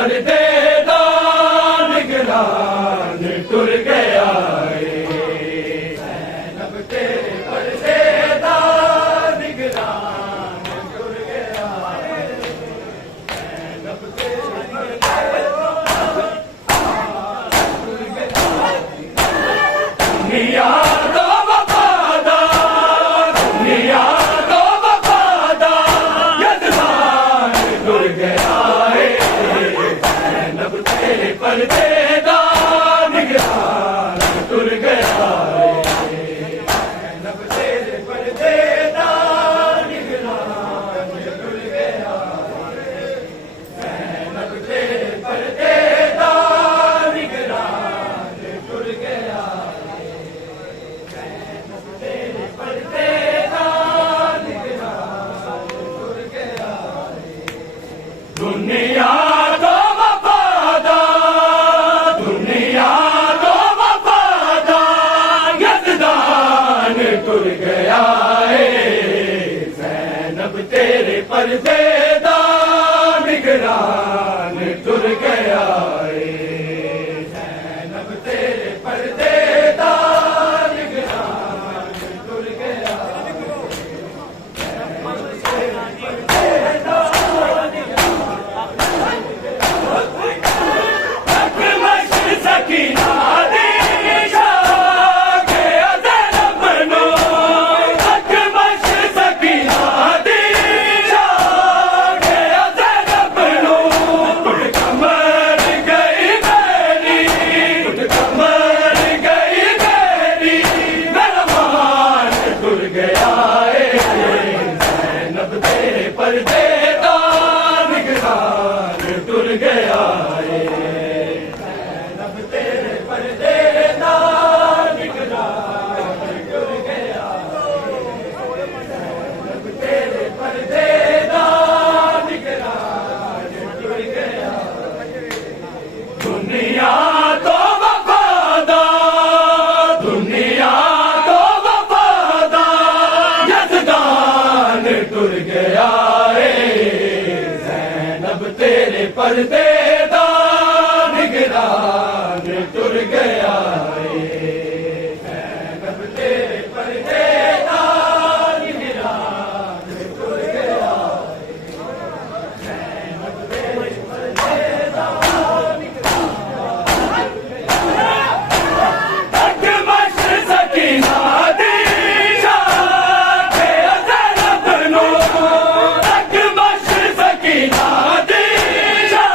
पर्दे दा निगरान टुर गया है ज़ैनब तेरे पर्दे दा निगरान टुर गया है ज़ैनब तेरे पर्दे दुनिया तो वफादार दुनिया तो वफादार यज़मान टुर गया है ज़ैनब तेरे पर्दे दा निगरान टुर गया है ज़ैनब तेरे पर्दे दा निगरान टुर गया है ज़ैनब तेरे पर्दे दा निगरान टुर गया दुनिया तो वफादार दुनिया तो वफादार यज़दान टुर गया है ज़ैनब तेरे पर्दे दा निगरान टुर गया है ज़ैनब तेरे पर्दे दा निगरान टुर गया सकीना दीशा के ज़ैनब नो अकमश सकीना दीशा के ज़ैनब नो टुट कमर गई मेरी टुट कमर गई मेरी मेहमान टुर गया है ज़ैनब तेरे पर्दे दा निगरान टुर गया है तेरे पर्दे दा निगरान टुर गया तेरे पर्दे दा निगरान टुर गया दुनिया तो वफादार दुनिया तो वफादार यज़दान टुर गया है ज़ैनब तेरे पर्दे दा निगरान टुर गया है ज़ैनब तेरे पर्दे दा निगरान टुर गया ज़ैनब तेरे पर्दे दा अकमश सकीना दीशा के ज़ैनब नो अकमश सकीना दीशा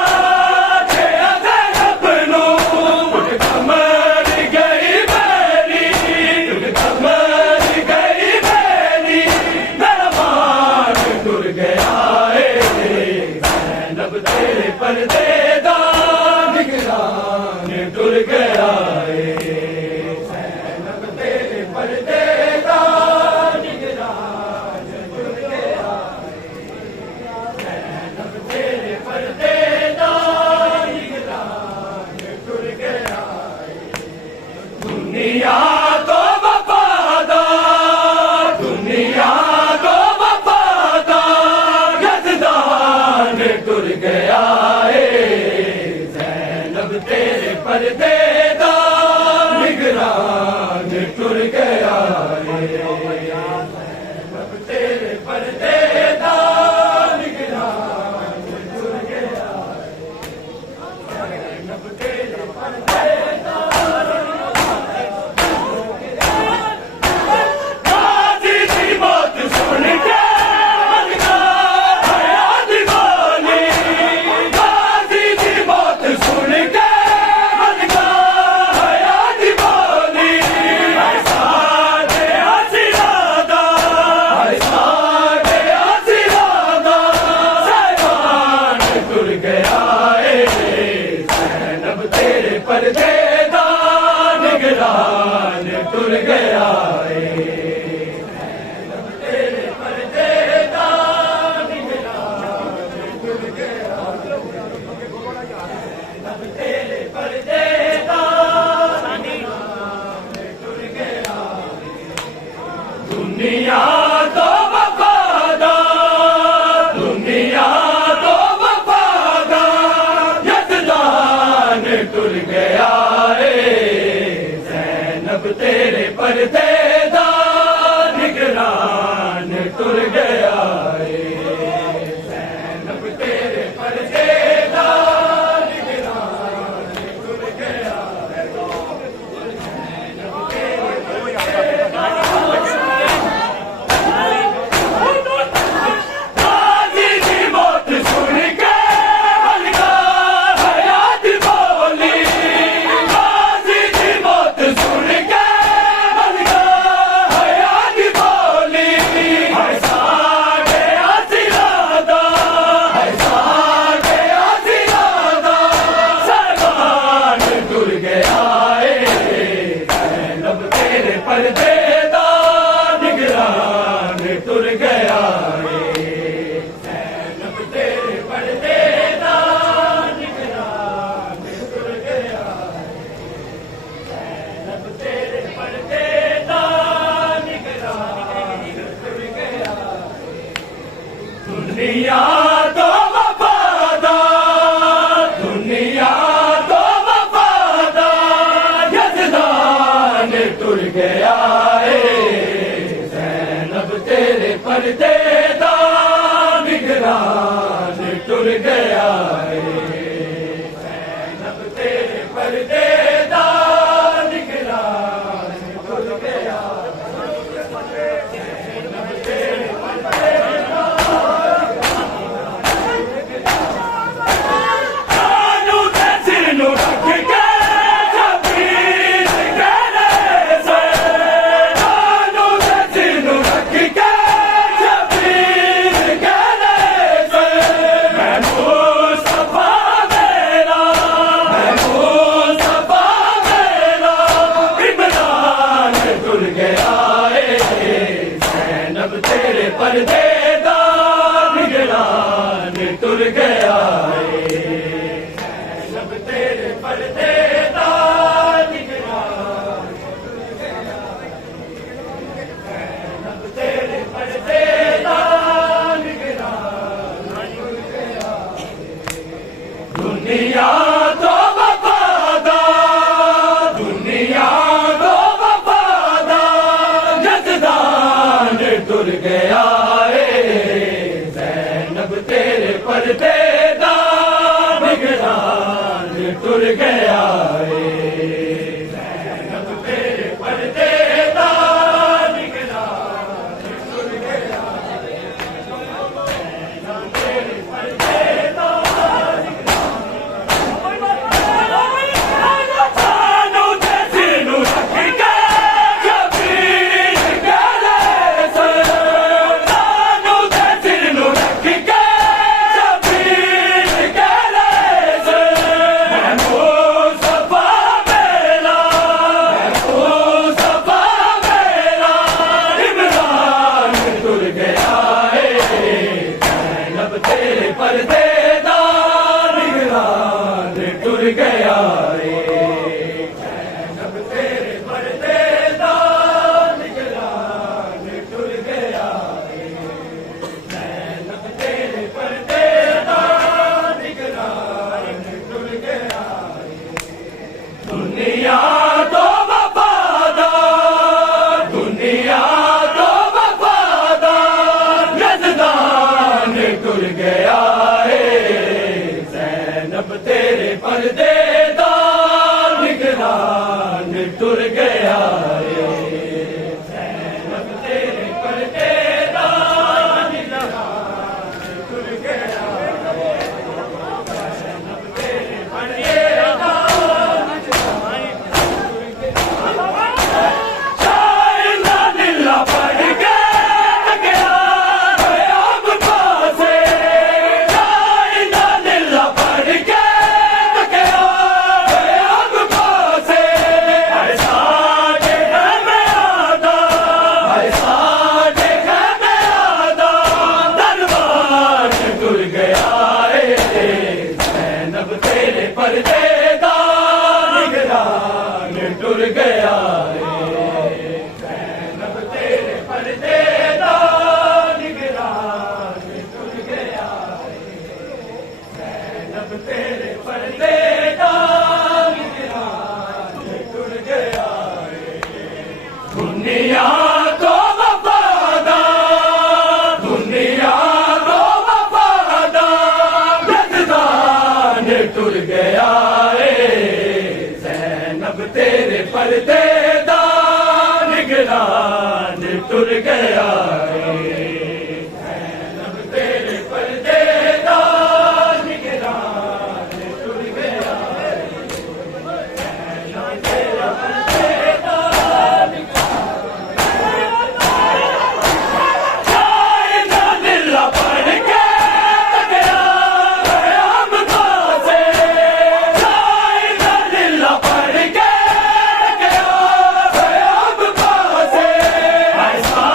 गया ज़ैनब तेरे पर्दे दा निकला टुर गया ज़ैनब तेरे पर्दे दा निकला सानू ते सिनू रख के शबीर गले सानू ते सिनू रख के शबीर गले मुस्तफा मेरा इमरान टुर गया ज़ैनब तेरे पर्दे दा निगरान टुर गया ज़ैनब तेरे पर्दे दा निगरान टुर गया ज़ैनब तेरे पर्दे दा निगरान टुर गया दुनिया तो वफादार दुनिया तो वफादार यज़दान टुर गया ज़ैनब तेरे पर्दे दा निगरान टुर गया ज़ैनब तेरे पर्दे दा निगरान टुर गया ज़ैनब तेरे पर्दे दा शायरा नीला पढ़ के गया अब पासे शायरा नीला पढ़ के गया अब पासे ऐसा देखा मैं आदा ऐसा देखा मैं आदा दरबार टुर गया ज़ैनब तेरे पर्दे दा निगरान टुर गया ज़ैनब तेरे पर्दे दा निगरान टुर गया ज़ैनब तेरे पर्दे दा निगरान टुर गया दुनिया तो वफादार दुनिया तो वफादार यज़दान टुर गया ज़ैनब तेरे पर्दे दा निगरान टुर गया ज़ैनब तेरे पर्दे दा निगरान टुर गया ज़ैनब तेरे पर्दे दा शायरा नीला पढ़ के गया अब पासे शायरा नीला पढ़ के गया अब पासे ऐसा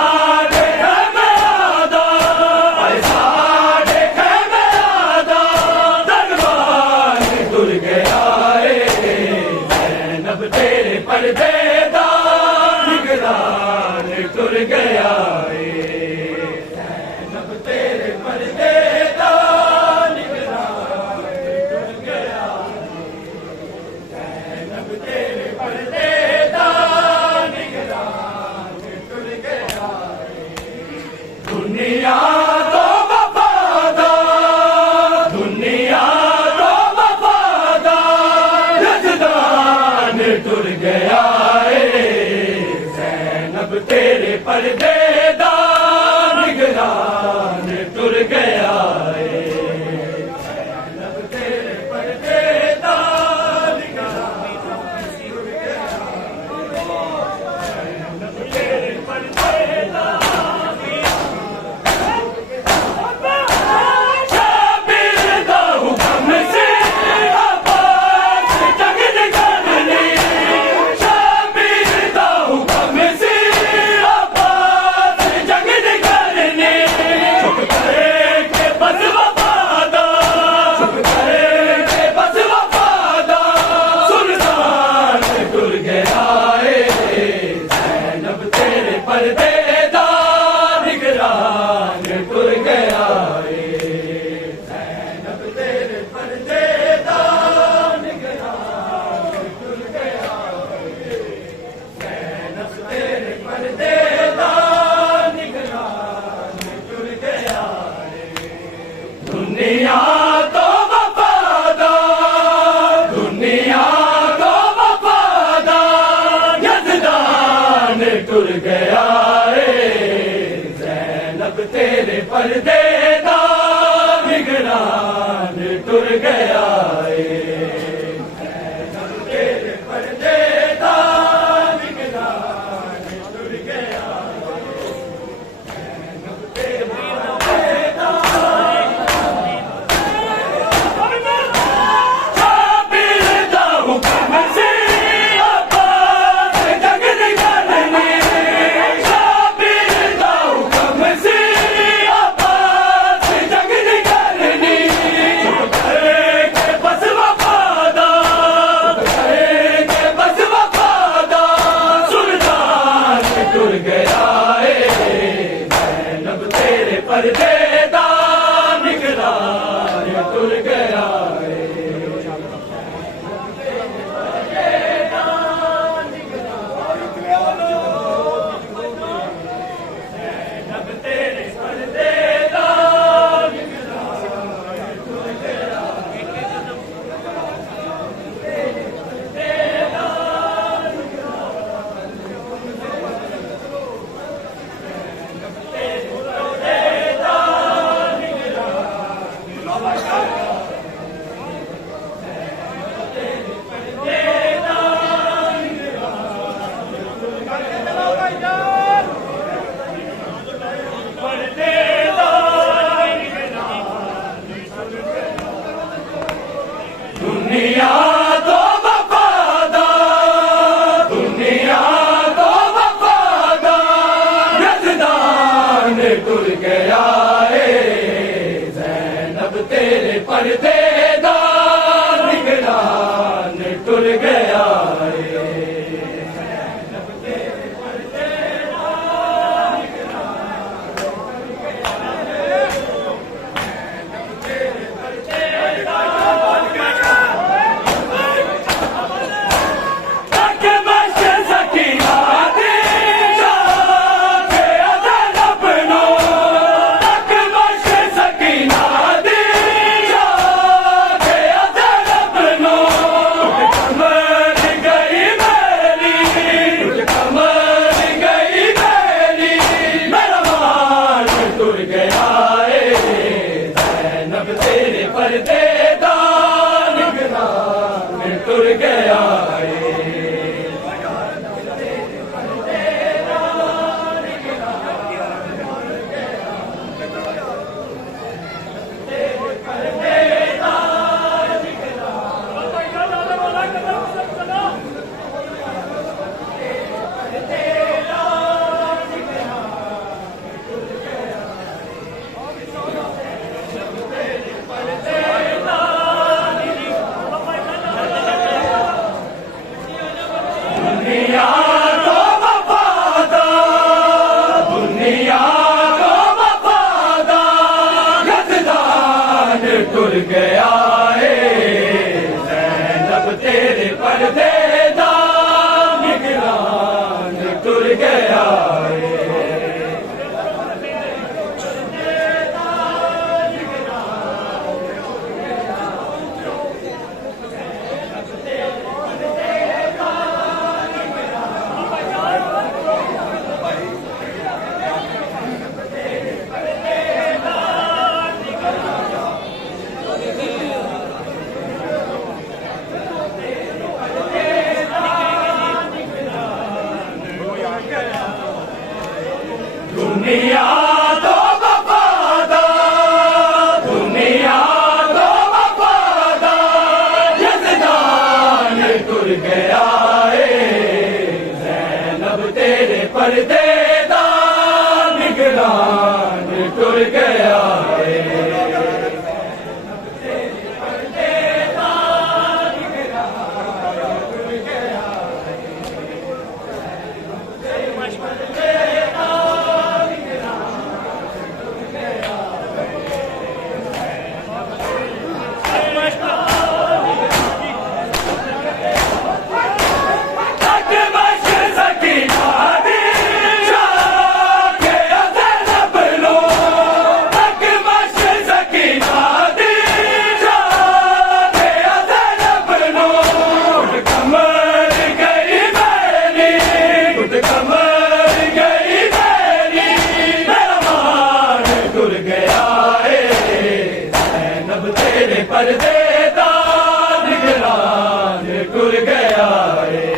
देखा मैं आदा ऐसा देखा मैं आदा दरबार टुर गया ज़ैनब तेरे पर्दे दा निगरान टुर गया ज़ैनब तेरे पर्दे दा निगरान टुर गया ज़ैनब तेरे पर्दे दा निगरान टुर गया दुनिया तो वफादार दुनिया तो वफादार यज़दान टुर गया ज़ैनब तेरे पर्दे दा निगरान टुर गया ज़ैनब तेरे पर्दे दा निगरान टुर गया ज़ैनब तेरे पर्दे दा शबीर दा हुक्म से अब्बास जंग करनी शबीर दा हुक्म से अब्बास जंग करनी चुप करे के बस वफादार चुप करे के बस वफादार सुल्तान टुर गया ज़ैनब तेरे पर्दे दा निगरान टुर गया ज़ैनब तेरे पर्दे दा निगरान टुर गया ज़ैनब तेरे पर्दे दा निगरान टुर गया दुनिया तो वफादार दुनिया दुनिया तो वफादार, दुनिया तो वफादार, यज़दान टुर गया है ज़ैनब तेरे पर्देदार, निगरान टुर गया है। तेरे पर्देदार, निगरान टुर गया है। दुनिया तो वफादार, दुनिया तो वफादार, यज़दान टुर गया है ज़ैनब तेरे पर्देदार, निगरान टुर गया है। दुनिया तो वफादार, दुनिया तो वफादार, यज़दान टुर गया है ज़ैनब तेरे पर्देदार, निगरान टुर गया है। तेरे पर्देदार, निगरान टुर गया है।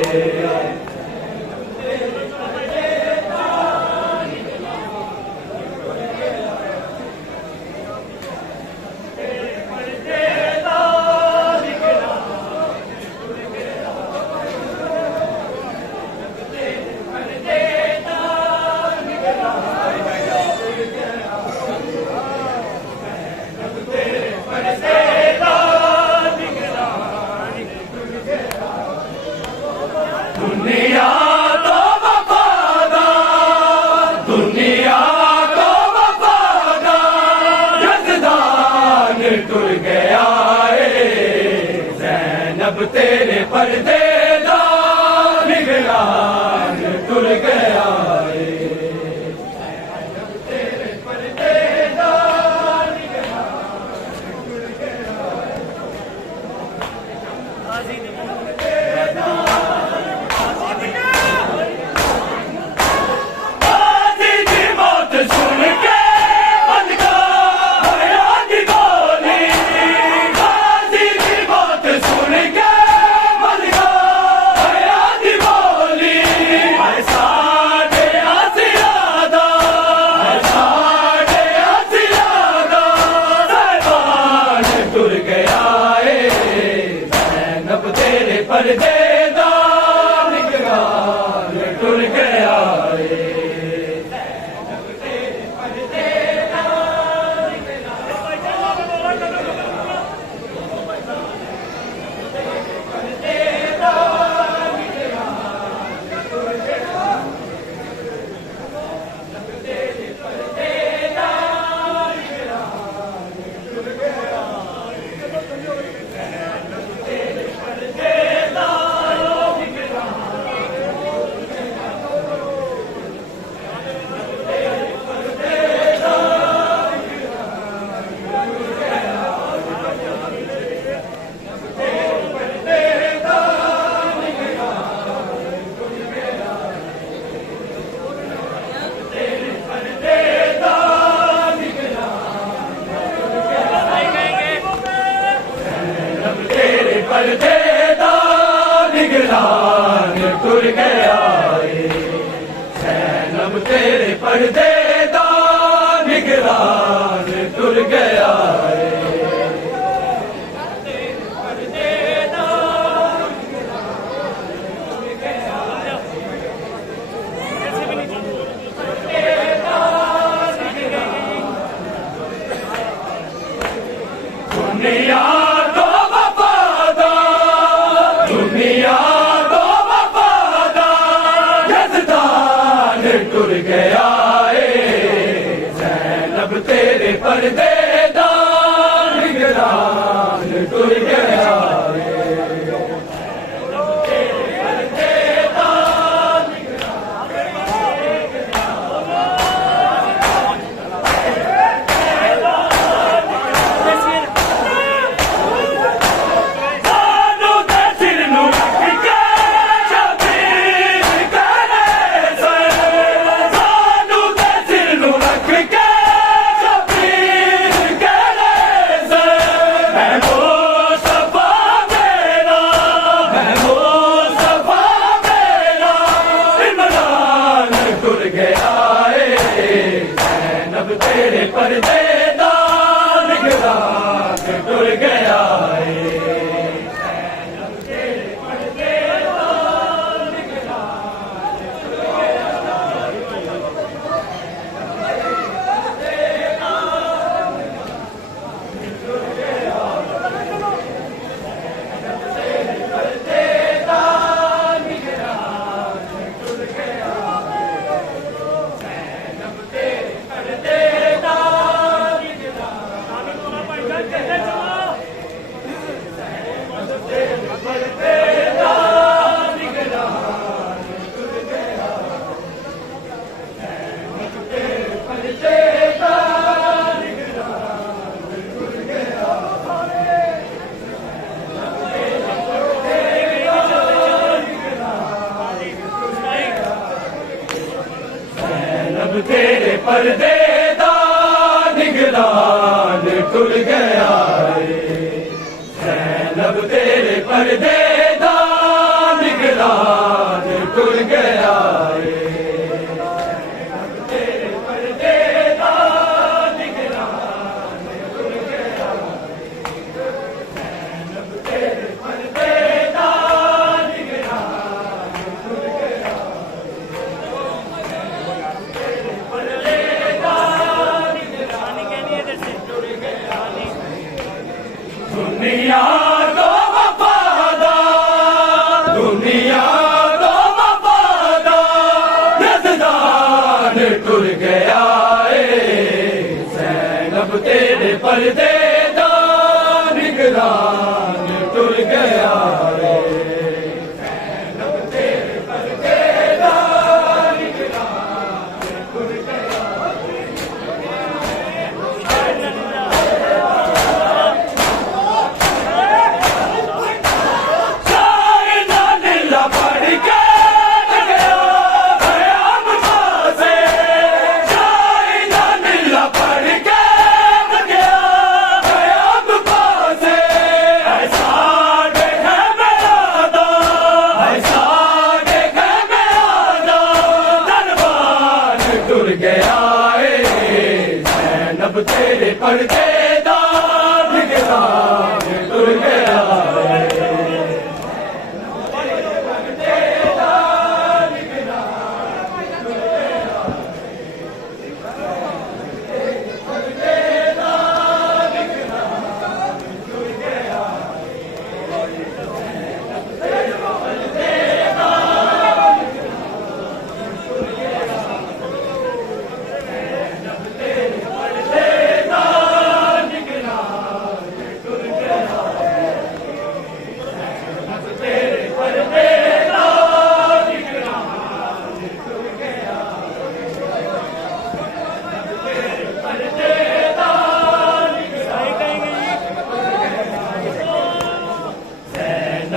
दुनिया तो वफादार, दुनिया तो वफादार, यज़दान टुर गया है ज़ैनब तेरे पर्देदार, निगरान टुर गया है। सुन के बंद का हया की गोली, पर्दे दा निगरान टुर गया रे पर्दे दा निगरान टुर गया रे ज़ैनब तेरे पर्दे दा निगरान टुर गया रे दुनिया टुर गया ज़ैनब तेरे पर्दे दा निगरान टुर गया तेरे पर्दे दा निगरान टुर गया तेरे पर्दे दा निगरान टुर गया ज़ैनब तेरे पर्दे दा निगरान टुर गया दुनिया दो वफादार दुनिया दो वफादार यज़दान टुर गया ज़ैनब तेरे पर्दे दा निगरान टुर गया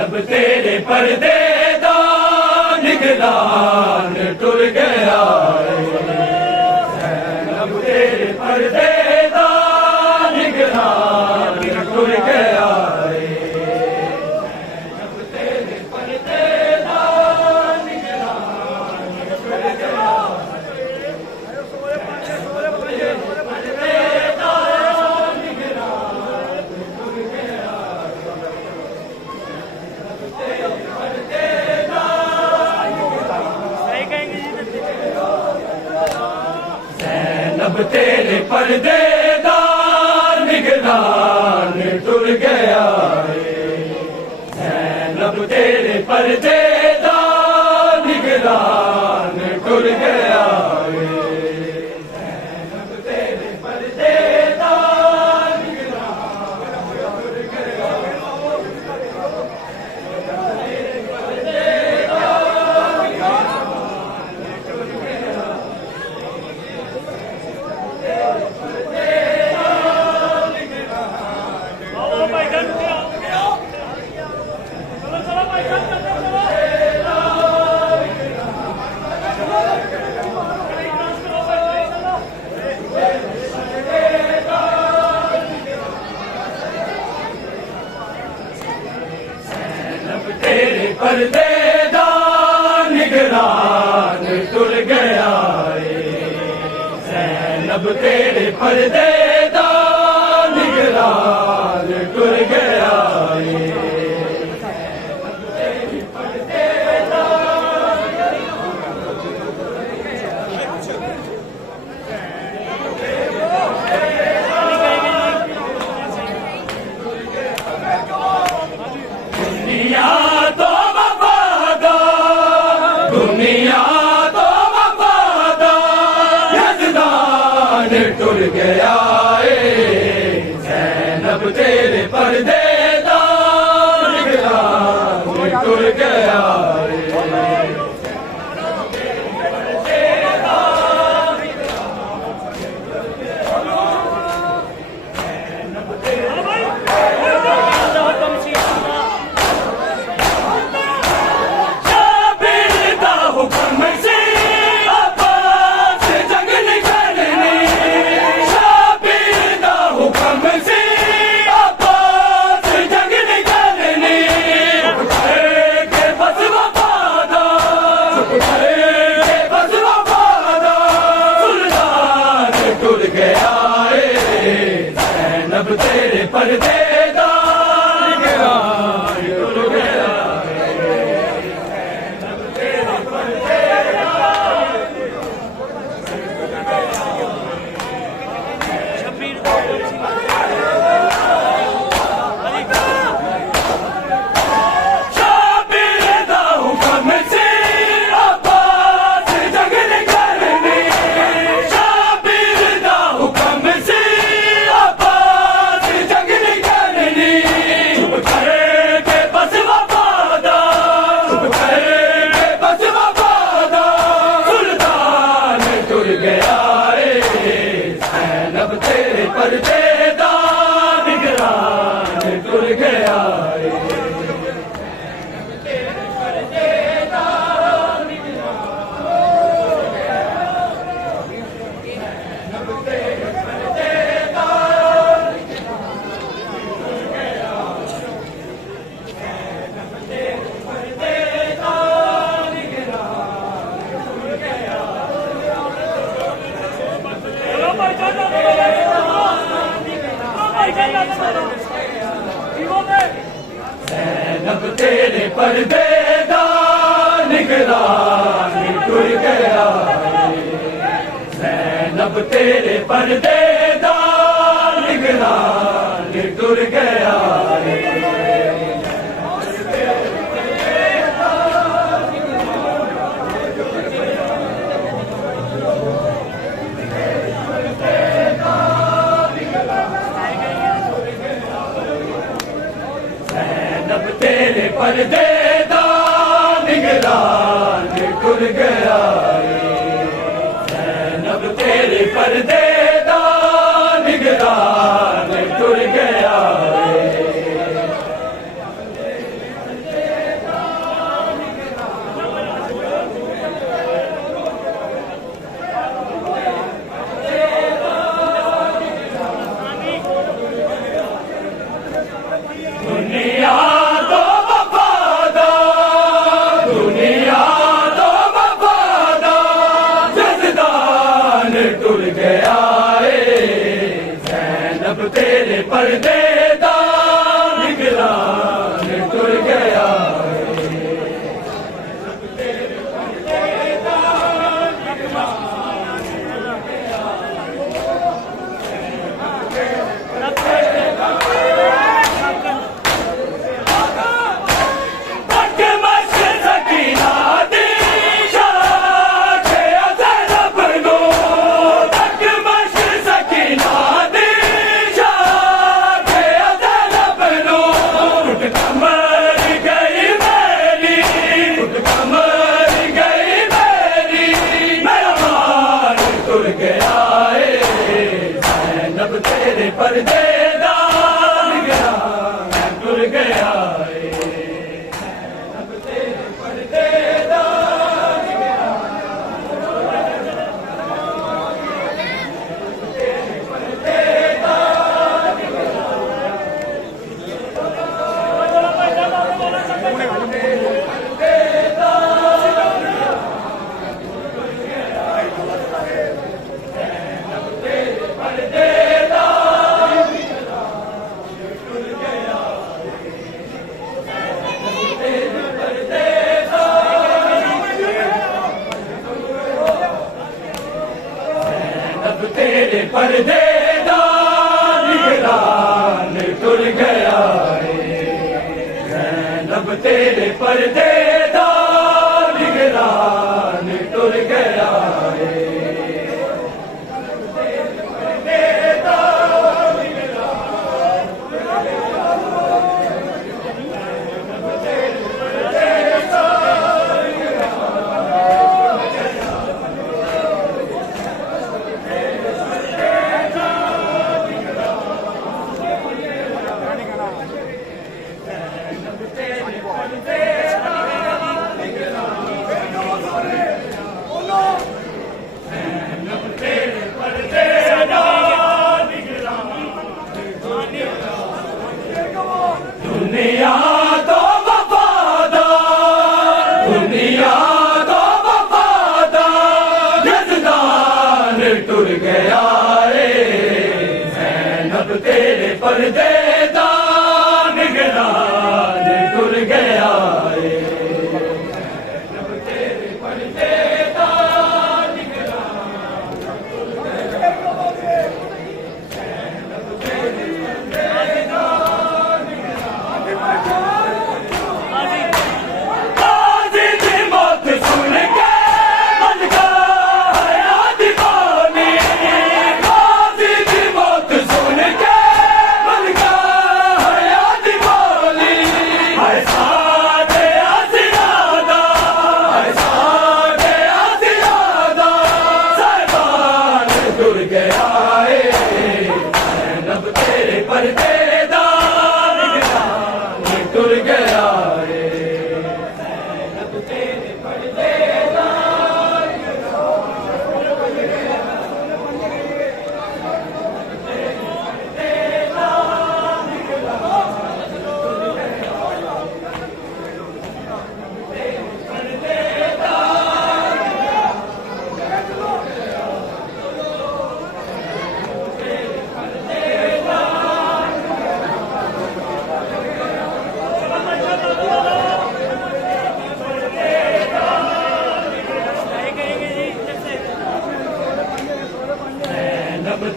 जैनब तेरे पर्दे दा निगरान टुर गया जैनब तेरे पर्दे दा निगरान टुर गया जैनब तेरे पर्दे दा निगरान टुर गया जैनब तेरे पर्दे दा निगरान टुर गया जैनब तेरे पर्दे दा निगरान टुर गया जैनब तेरे पर्दे दा निगरान टुर गया तेरे पर्दे दा निगरान टुर गया जैनब तेरे पर्दे दा निगरान टुर गया तेरे पर्दे दा दुनिया तो वफादा दुनिया तो वफादा यज़दान टुर गया जैनब तेरे पर्दे दा निगरान टुर गया जैनब तेरे पर्दे दा निगरान टुर गया जैनब तेरे पर्दे दा शबीर दा हुक्म से अब्बास जंग नहीं करनी शबीर दा हुक्म से जैनब तेरे पर्दे दा निगरान टुर गया जैनब तेरे पर्दे दा जैनब तेरे पर्दे दा जैनब तेरे पर्दे दा निगरान टुर गया जैनब तेरे पर्दे दा निगरान टुर गया जैनब तेरे पर्दे दा निगरान टुर गया जैनब तेरे पर्दे दा निगरान टुर गया जैनब तेरे पर्दे दा निगरान टुर गया निगरान टुर गया तेरे परदेदार निगरान टुर गया अब तेरे परदेदार तेरे परदेदार निगरान टुर गया ज़ैनब तेरे परदेदार निगरान टुर गया दुनिया तो वफादार दुनिया तो वफादार यज़दान टुर गया ज़ैनब तेरे परदेदार निगरान टुर गया ज़ैनब तेरे परदेदार निगरान टुर गया ज़ैनब तेरे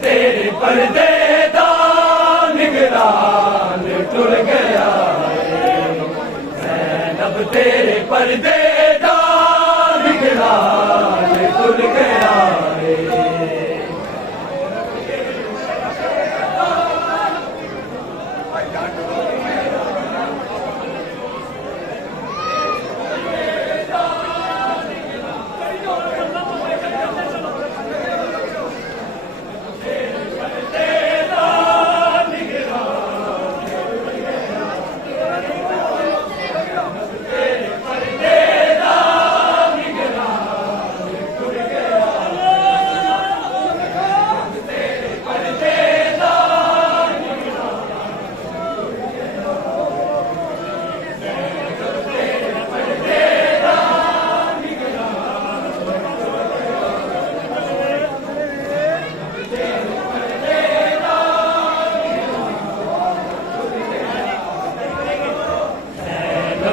तेरे परदेदार निगरान टुर गया ज़ैनब तेरे परदेदार निगरान टुर गया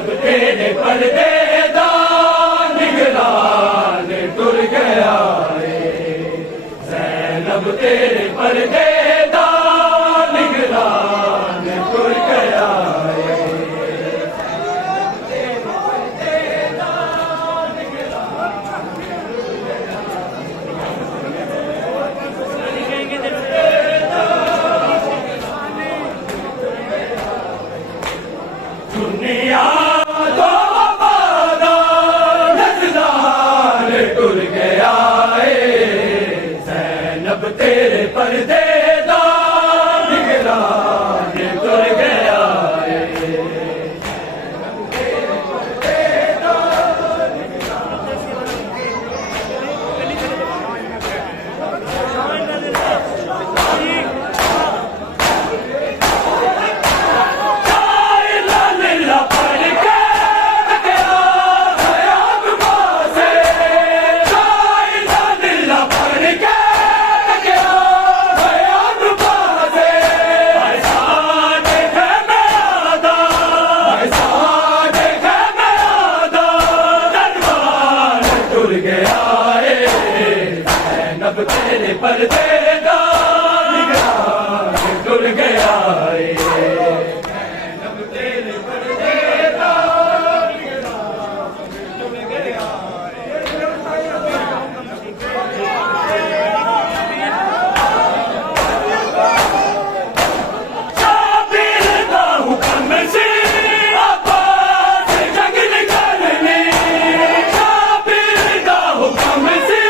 तेरे पर्दे दा निगरान टुर गया है ज़ैनब तेरे पर्दे दा निगरान टुर गया है दुनिया तो वफादार नज़रान टुर गया है ज़ैनब तेरे पर्दे दा निगरान टुर गया है ज़ैनब तेरे पर्दे दा निगरान टुर गया है ज़ैनब तेरे पर्दे दा निगरान टुर गया शाबिर दा हुक्म से अब्बास जंग निकलनी शाबिर दा हुक्म से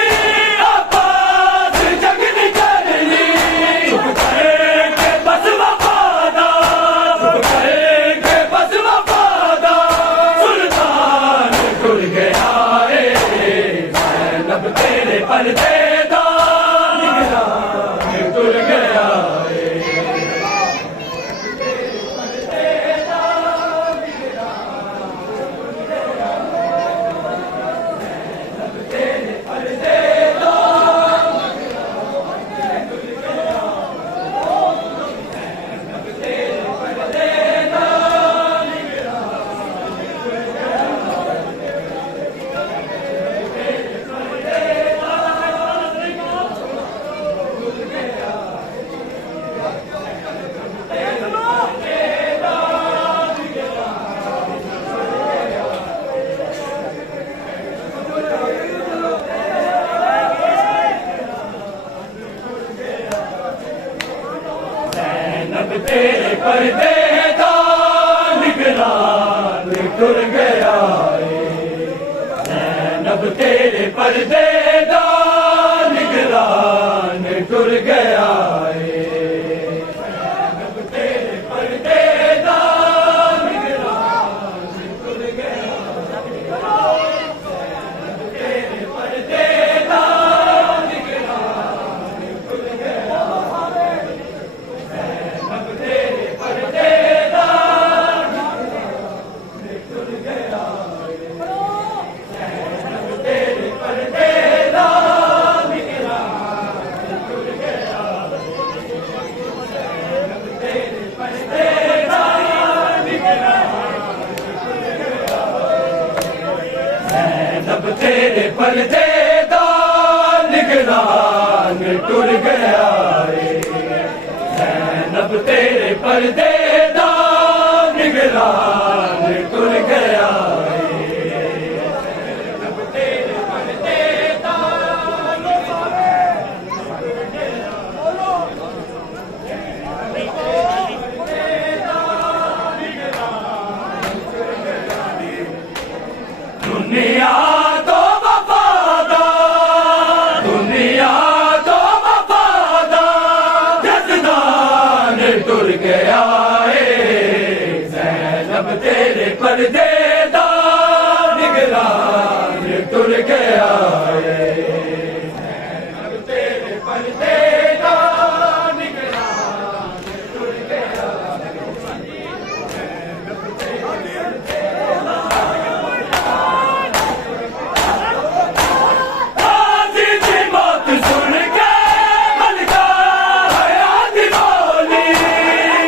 तेरे पर्दे दा निगरान टुर गया है तेरे पर्दे दा ज़ैनब तेरे पर्दे दा निगरान टुर गया है ज़ैनब तेरे पर्दे दा निगरान टुर गया है ज़ैनब तेरे पर्दे दा निगरान टुर गया ज़ैनब तेरे पर्दे दा निगरान टुर गया ज़ैनब तेरे पर्दे दा टुर गया ज़ैनब तेरे पर्दे दा निगरान टुर गया ज़ैनब तेरे पर्दे दा निगरान टुर गया ज़ैनब तेरे पर्दे दा निगरान टुर गया है ज़ैनब तेरे पर्दे दा निगरान टुर गया है ज़ैनब तेरे पर्दे दा दुनिया तो वफादार दुनिया तो वफादार जज़दान टुर गया है ज़ैनब तेरे पर्दे दा निगरान टुर गया है ज़ैनब तेरे पर्दे दा निगरान टुर गया ज़ैनब तेरे पर्दे दा गाज़ी की मौत सुन के मलका हयात बोली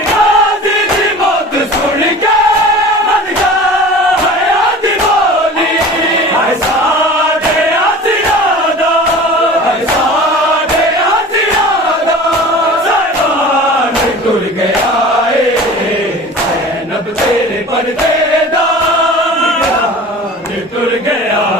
गाज़ी की मौत सुन के मलका पर्दे दा निगरान टुर गया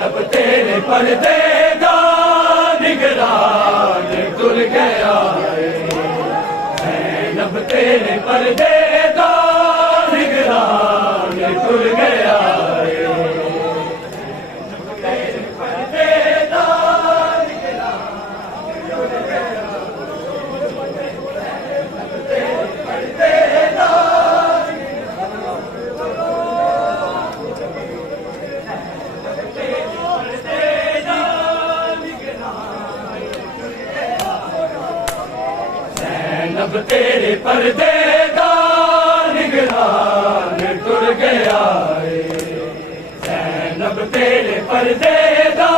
अब तेरे पर्दे दा निगरान टुर गया अब तेरे पर्दे दा निगरान टुर गया अब तेरे पर्दे दा निगरान टुर गया अब तेरे पर्दे दा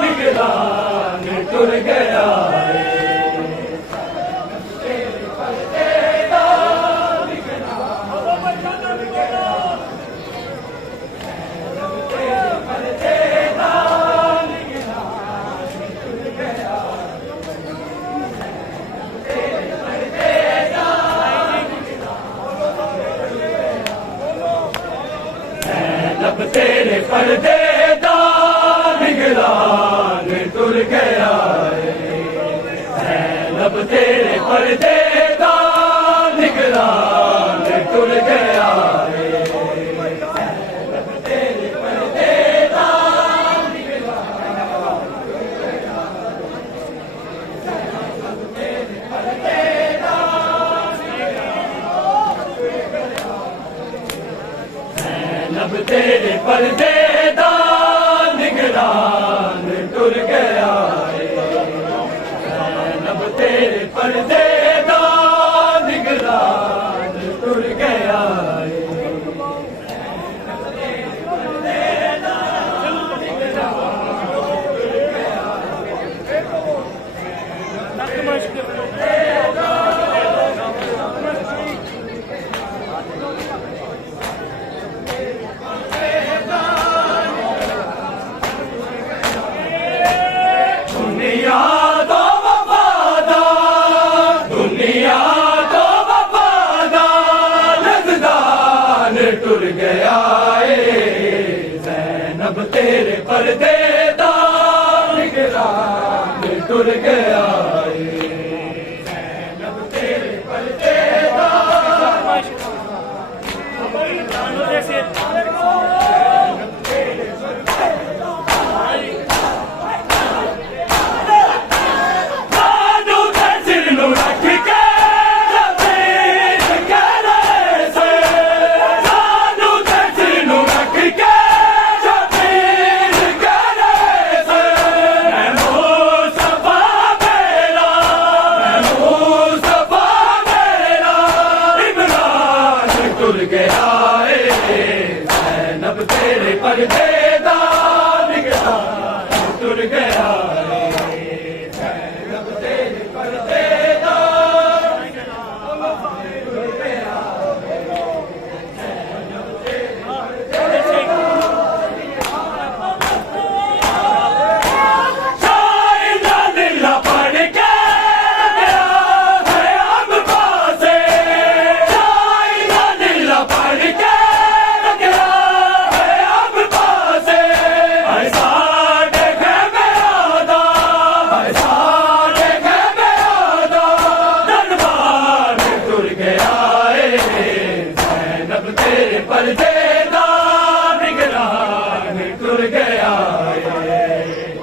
निगरान टुर गया अब तेरे पर्दे दा निगरान टुर गया अब तेरे पर्दे दा निगरान टुर गया अब तेरे पर्दे दा अब तेरे पर्दे दा निगरान टुर गया अब तेरे पर्दे दा निगरान टुर गया टुर गया ज़ैनब तेरे पर्दे दा निगरान टुर गया ज़ैनब तेरे पर्दे दा टुर गया ज़ैनब तेरे पर्दे दा निगरान टुर गया ज़ैनब तेरे पर्दे दा टुर गया ज़ैनब तेरे पर्दे शाइना दिल पड़ के पड़ के तेरे पर्दे दा निगरान टुर गया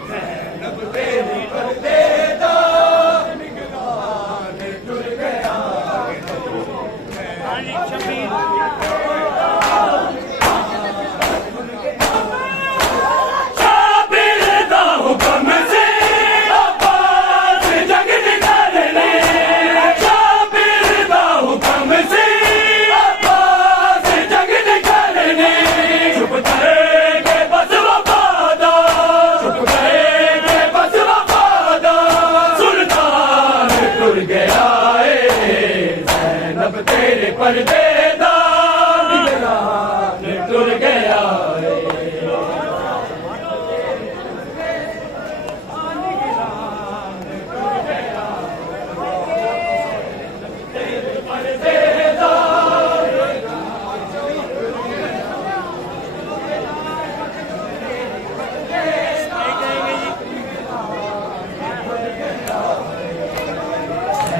ज़ैनब तेरे पर्दे दा निगरान टुर गया शाबिर दा हुक्म से अब्बास जग निकालने शाबिर दा हुक्म से अब्बास जग निकालने चुप करेंगे बस वफादा चुप करेंगे बस वफादा सुल्तान टुर गया ज़ैनब तेरे पर्दे दा निगरान टुर गया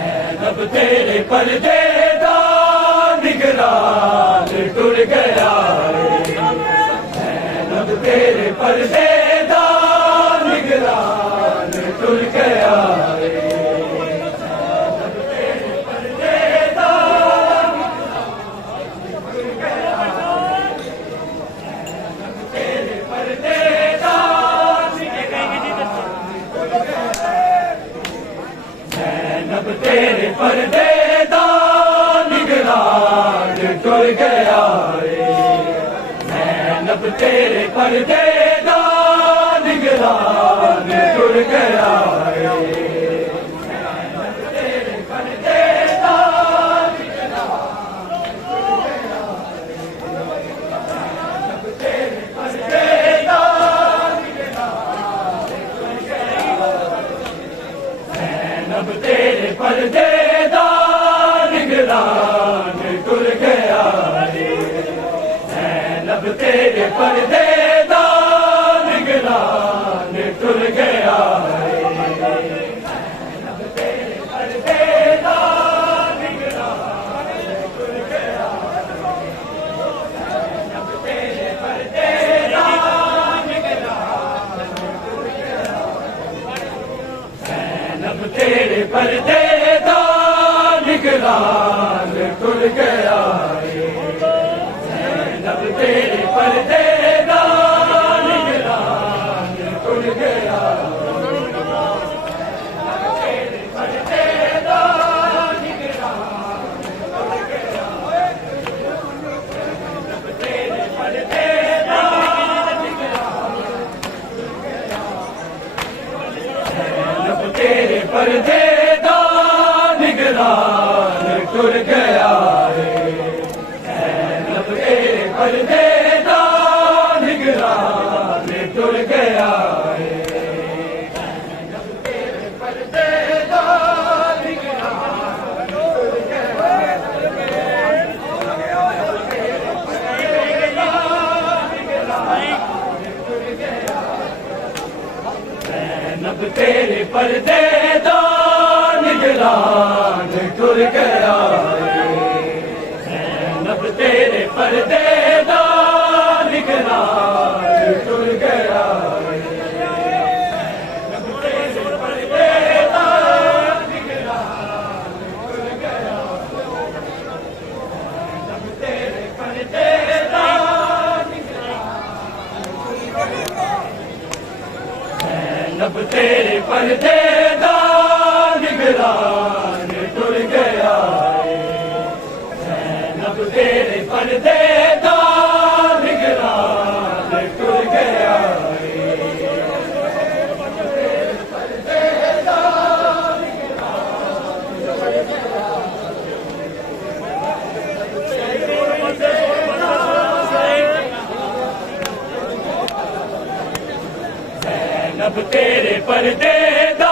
ज़ैनब तेरे पर्दे दा निगरान टुर गया ज़ैनब तेरे पर्दे दा निगरान टुर गया ज़ैनब तेरे पर्दे दा ज़ैनब तेरे पर्दे दा ज़ैनब तेरे पर्दे दा निगरान टुर गया ज़ैनब तेरे पर्दे दा निगरान टुर गया ज़ैनब तेरे पर्दे दा ज़ैनब तेरे पर्दे दा ज़ैनब तेरे पर्दे दा निगरान टुर गया ज़ैनब तेरे पर्दे दा निगरान टुर गया ज़ैनब तेरे पर्दे दा निगरान टुर गया ज़ैनब तेरे पर्दे दा निगरान टुर गया ज़ैनब तेरे पर्दे दा निगरान टुर गया ज़ैनब तेरे पर्दे दा निगरान टुर गया तेरे पर्दे दा निगरान टुर गया तेरे पर्दे दा ज़ैनब तेरे पर्दे दा निगरान टुर गया ज़ैनब तेरे पर्दे दा निगरान टुर गया ज़ैनब तेरे पर्दे दा निगरान टुर गया ज़ैनब तेरे पर्दे दा निगरान टुर गया ज़ैनब तेरे पर्दे दा निगरान टुर गया ज़ैनब तेरे पर्दे दा निगरान टुर गया ज़ैनब तेरे पर्दे दा ज़ैनब तेरे पर्दे दा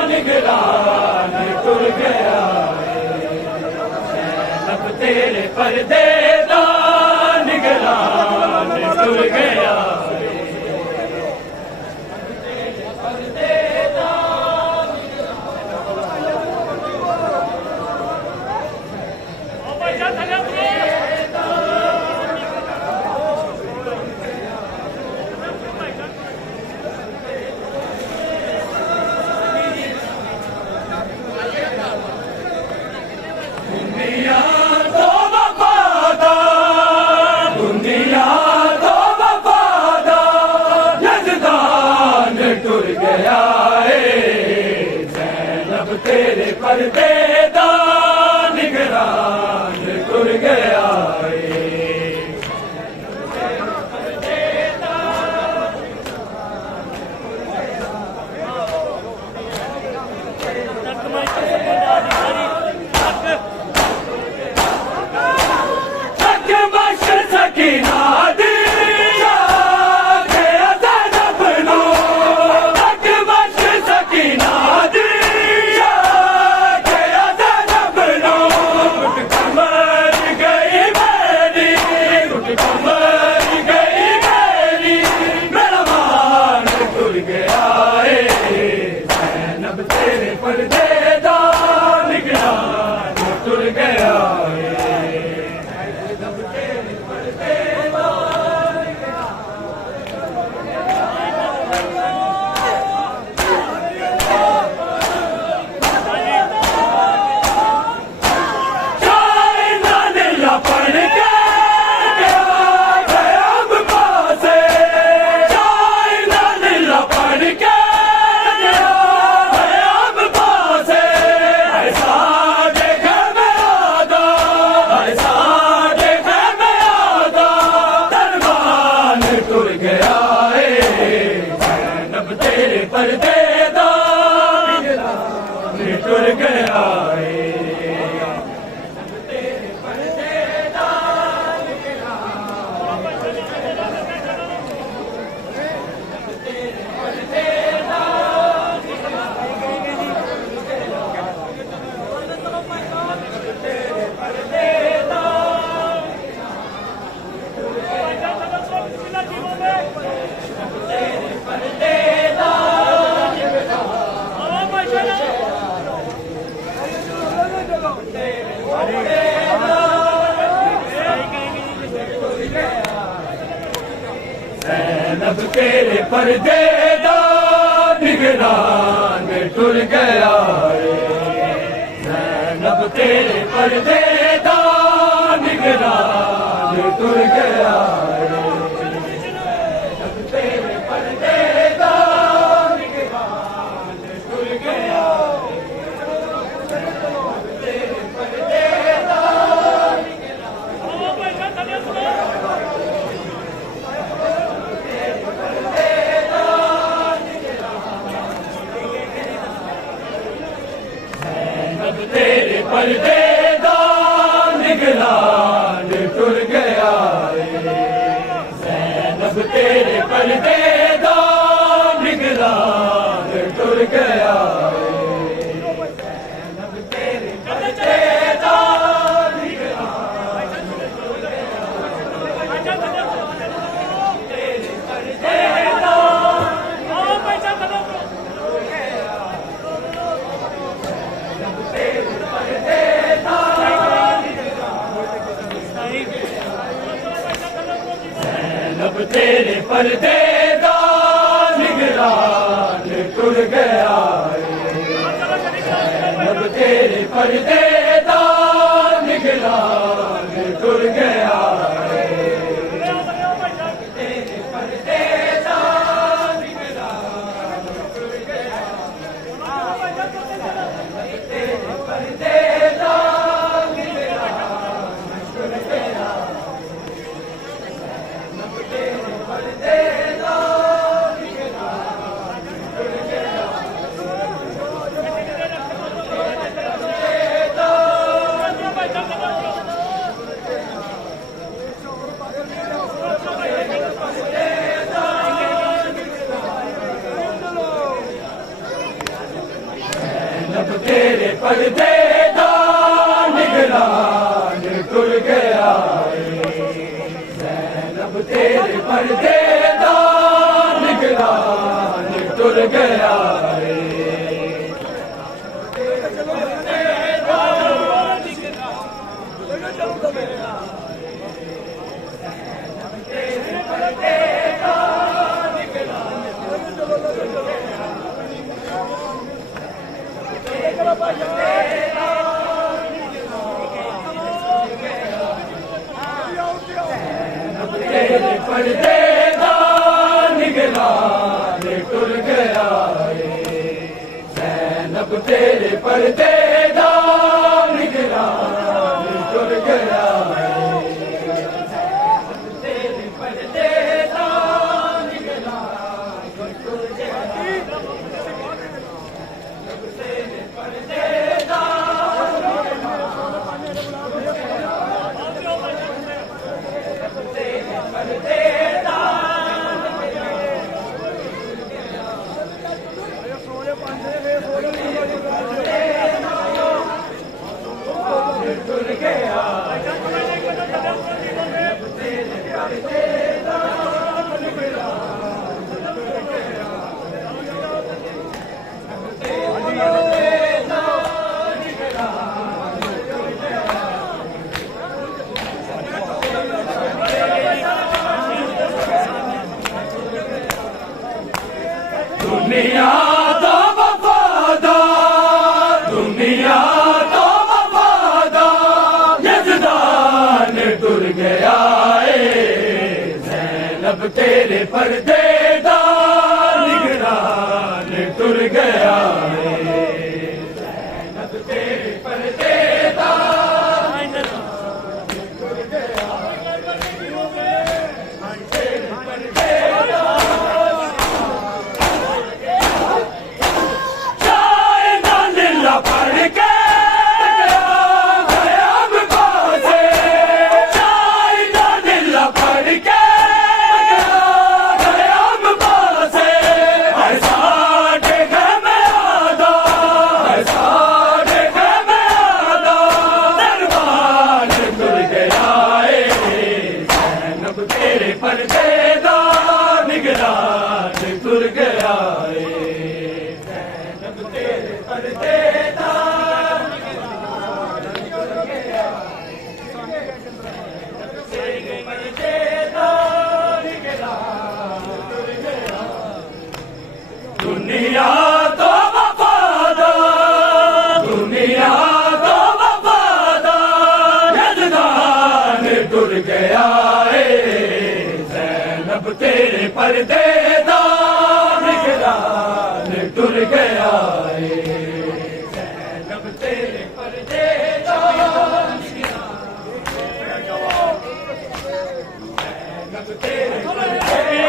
निगरान टुर गया ज़ैनब तेरे पर्दे दा निगरान टुर गया ज़ैनब तेरे पर्दे दा निगरान टुर गया ज़ैनब तेरे पर्दे दा निगरान टुर गया ਸਕੀਨਾ ਦੀ ਆਖਿਆ ਜ਼ੈਨਬ ਨੂੰ ਤੱਕ ਬਖਸ਼ ਸਕੀਨਾ ਦੀ ਆਖਿਆ ਜ਼ੈਨਬ ਨੂੰ ਟੁੱਟ ਕਮਰ ਗਈ ਮੇਰੀ ਟੁੱਟ ਕਮਰ ਗਈ ਮੇਰੀ ਮੇਰਾ ਮਾਨ ਟੁੱਟ ਗਿਆ ਏ ਜ਼ੈਨਬ ਤੇਰੇ ਪਰਦੇ ਦਾ ਨਿਗਰਾਨ ਟੁੱਟ ਗਿਆ ਏ ਜ਼ੈਨਬ ਤੇਰੇ ਪਰਦੇ ਦਾ ਚਾਈਨਾ ਨੀਲਾ ਪੜ ਕੇ ਗਿਆ ਖਿਆਮ ਪਾਸੇ ਚਾਈਨਾ ਨੀਲਾ ਪੜ ਕੇ ਗਿਆ ਖਿਆਮ ਪਾਸੇ ਐਸਾ ਦੇਖੇ ਮੇਰਾ ਐਸਾ ਦੇਖੇ ਮੇਰਾ ਦਰਬਾਨ ਟੁਰ ਗਿਆ ਏ ਜ਼ੈਨਬ ਤੇਰੇ ਪਰਦੇ ਦਾ ਨਿਗਰਾਨ ਟੁਰ ਗਿਆ ਏ ਜ਼ੈਨਬ ਤੇਰੇ ਪਰਦੇ ਦਾ ਨਿਗਰਾਨ ਟੁਰ ਗਿਆ ਏ ਜ਼ੈਨਬ ਤੇਰੇ ਪਰਦੇ ਦਾ ਨਿਗਰਾਨ ਟੁਰ ਗਿਆ ਏ ਜ਼ੈਨਬ ਤੇਰੇ ਪਰਦੇ ਦਾ ਨਿਗਰਾਨ ਟੁਰ ਗਿਆ ਤੇਰੇ ਪਰਦੇ ਦਾ ਨਿਗਰਾਨ ਟੁਰ ਗਿਆ ਏ ਜ਼ੈਨਬ ਤੇਰੇ ਪਰਦੇ ਦਾ ਨਿਗਰਾਨ ਟੁਰ ਗਿਆ ਏ ਜ਼ੈਨਬ ਤੇਰੇ ਪਰਦੇ ਦਾ ਜ਼ੈਨਬ ਤੇਰੇ ਪਰਦੇ ਦਾ ਨਿਗਰਾਨ ਟੁਰ ਗਿਆ ਏ ਜ਼ੈਨਬ ਤੇਰੇ ਪਰਦੇ ਦਾ ਨਿਗਰਾਨ ਟੁਰ ਗਿਆ ਏ ਤੇਰੇ ਪਰਦੇ ਦਾ ਨਿਗਰਾਨ ਟੁਰ ਗਿਆ ਤੇਰੇ ਪਰਦੇ ਦਾ ਜ਼ੈਨਬ ਤੇਰੇ ਪਰਦੇ ਦਾ ਨਿਗਰਾਨ ਟੁਰ ਗਿਆ ਏ ਜ਼ੈਨਬ ਤੇਰੇ ਪਰਦੇ ਦਾ ਨਿਗਰਾਨ ਟੁਰ ਗਿਆ ਏ ਤੇਰੇ ਪਰਦੇ ਦਾ ਨਿਗਰਾਨ ਟੁਰ ਗਿਆ ਏ ਜ਼ੈਨਬ ਤੇਰੇ ਪਰਦੇ ਦਾ ਨਿਗਰਾਨ ਟੁਰ ਗਿਆ ਏ ਤੇਰੇ ਪਰਦੇ ਦਾ ਨਿਗਰਾਨ ਟੁਰ ਗਿਆ ਤੇਰੇ ਪਰਦੇ ਦਾ ਨਿਗਰਾਨ दुनिया तो वफादार, दुनिया तो वफादार, यज़दान तुर गया ज़ैनब तेरे पर्देदार, निगरान तुर गया ज़ैनब तेरे पर्देदार, तुर गया तेरे पर्देदार। पढ़ के ग़याब पासे, शायदा दिल पढ़ के ग़याब पासे, ऐसा देखा मैं आदा, ऐसा देखा मैं आदा, दरबार तुर गया ज़ैनब तेरे पर्देदार, निगरान तुर गया ज़ैनब तेरे पर्देदार, दुनिया तो वफादार, दुनिया तो वफादार, यज़दान तुर गया ज़ैनब तेरे पर्देदार, निगरान तुर गया ज़ैनब तेरे पर्देदार, ज़ैनब तेरे पर्देदार।